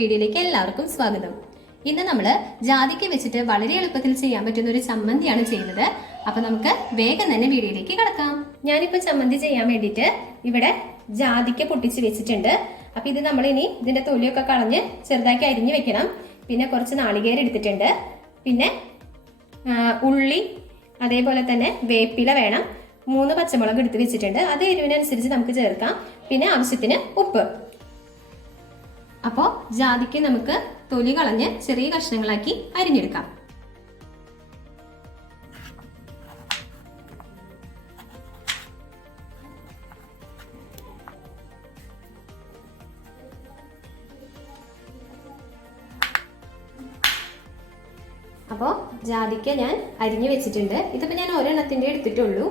വീഡിയോയിലേക്ക് എല്ലാവർക്കും സ്വാഗതം. ഇന്ന് നമ്മൾ ജാതിക്ക വെച്ചിട്ട് വളരെ എളുപ്പത്തിൽ ചെയ്യാൻ പറ്റുന്ന ഒരു ചമ്മന്തിയാണ് ചെയ്യുന്നത്. അപ്പൊ നമുക്ക് വേഗം തന്നെ വീഡിയോയിലേക്ക് കടക്കാം. ഞാനിപ്പോ ചമ്മന്തി ചെയ്യാൻ വേണ്ടിയിട്ട് ഇവിടെ ജാതിക്ക പൊട്ടിച്ച് വെച്ചിട്ടുണ്ട്. അപ്പൊ ഇത് നമ്മൾ ഇനി ഇതിന്റെ തൊലിയൊക്കെ കളഞ്ഞ് ചെറുതാക്കി അരിഞ്ഞു വെക്കണം. പിന്നെ കുറച്ച് നാളികേരം എടുത്തിട്ടുണ്ട്. പിന്നെ ഉള്ളി, അതേപോലെ തന്നെ വേപ്പില വേണം. 3 പച്ചമുളക് എടുത്ത് വെച്ചിട്ടുണ്ട്. അത് എരിവിനനുസരിച്ച് നമുക്ക് ചേർക്കാം. പിന്നെ ആവശ്യത്തിന് ഉപ്പ്. അപ്പോൾ ജാതിക്ക നമുക്ക് തൊലി കളഞ്ഞ് ചെറിയ കഷ്ണങ്ങളാക്കി അരിഞ്ഞെടുക്കാം. അപ്പോൾ ജാതിക്ക ഞാൻ അരിഞ്ഞു വെച്ചിട്ടുണ്ട്. ഇതിപ്പോൾ ഞാൻ ഒരെണ്ണത്തിന്റെ എടുത്തിട്ടുള്ളൂ.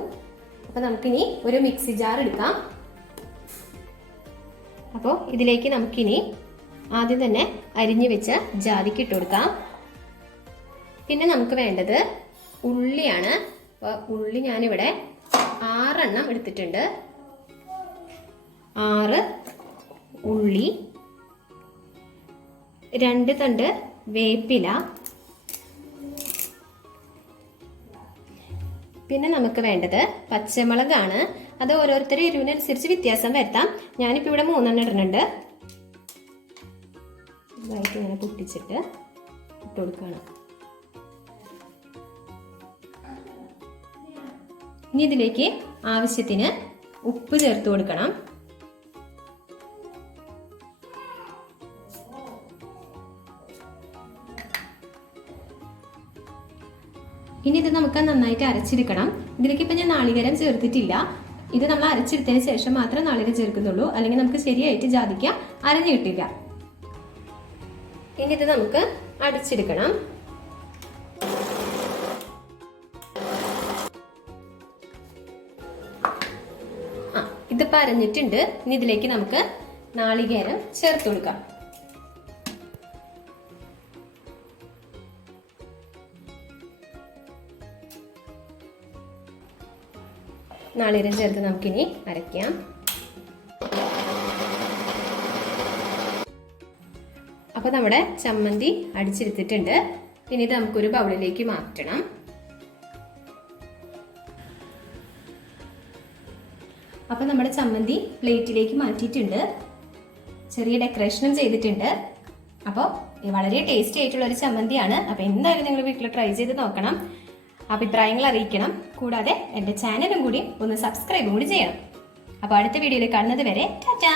അപ്പോൾ നമുക്കിനി ഒരു മിക്സി ജാർ എടുക്കാം. അപ്പോൾ ഇതിലേക്ക് നമുക്കിനി ആദ്യം തന്നെ അരിഞ്ഞു വെച്ച ജാതിക്ക ഇട്ട് കൊടുക്കാം. പിന്നെ നമുക്ക് വേണ്ടത് ഉള്ളിയാണ്. അപ്പോൾ ഉള്ളി ഞാനിവിടെ 6 എണ്ണം എടുത്തിട്ടുണ്ട്. 6 ഉള്ളി, 2 തണ്ട് വേപ്പില, പിന്നെ നമുക്ക് വേണ്ടത് പച്ചമുളകാണ്. അത് ഓരോരുത്തരുടെ എരിവിനനുസരിച്ച് വ്യത്യാസം വരുത്താം. ഞാനിപ്പോൾ ഇവിടെ 3 എണ്ണം ഇടുന്നുണ്ട്. ഇതായിട്ട് ഇങ്ങനെ പൊട്ടിച്ചിട്ട് ഇട്ട് കൊടുക്കണം. ഇനി ഇതിലേക്ക് ആവശ്യത്തിന് ഉപ്പ് ചേർത്ത് കൊടുക്കണം. ഇനി ഇത് നമുക്ക് നന്നായിട്ട് അരച്ചെടുക്കണം. ഇതിലേക്ക് ഇപ്പം ഞാൻ നാളികേരം ചേർത്തിട്ടില്ല. ഇത് നമ്മൾ അരച്ചെടുത്തതിന് ശേഷം മാത്രമേ നാളികേരം ചേർക്കുന്നുള്ളൂ. അല്ലെങ്കിൽ നമുക്ക് ശരിയായിട്ട് ജാതിക്ക അരഞ്ഞു കിട്ടില്ല. ഇനി ഇത് നമുക്ക് അടിച്ചെടുക്കണം. ഇതിപ്പോൾ അരഞ്ഞിട്ടുണ്ട്. ഇനി ഇതിലേക്ക് നമുക്ക് നാളികേരം ചേർത്ത് കൊടുക്കാം. നാളികേരം ചേർത്ത് നമുക്കിനി അരയ്ക്കാം. അപ്പോൾ നമ്മുടെ ചമ്മന്തി അടിച്ചെടുത്തിട്ടുണ്ട്. ഇനി ഇത് നമുക്കൊരു ബൗളിലേക്ക് മാറ്റണം. അപ്പോൾ നമ്മുടെ ചമ്മന്തി പ്ലേറ്റിലേക്ക് മാറ്റിയിട്ടുണ്ട്. ചെറിയ ഡെക്കറേഷനും ചെയ്തിട്ടുണ്ട്. അപ്പോൾ വളരെ ടേസ്റ്റി ആയിട്ടുള്ള ഒരു ചമ്മന്തിയാണ്. അപ്പോൾ എന്തായാലും നിങ്ങൾ വീട്ടിൽ ട്രൈ ചെയ്ത് നോക്കണം. അഭിപ്രായങ്ങൾ അറിയിക്കണം. കൂടാതെ എൻ്റെ ചാനലും കൂടി ഒന്ന് സബ്സ്ക്രൈബും കൂടി ചെയ്യണം. അപ്പോൾ അടുത്ത വീഡിയോയിൽ കാണുന്നത് വരെ ടാറ്റാ.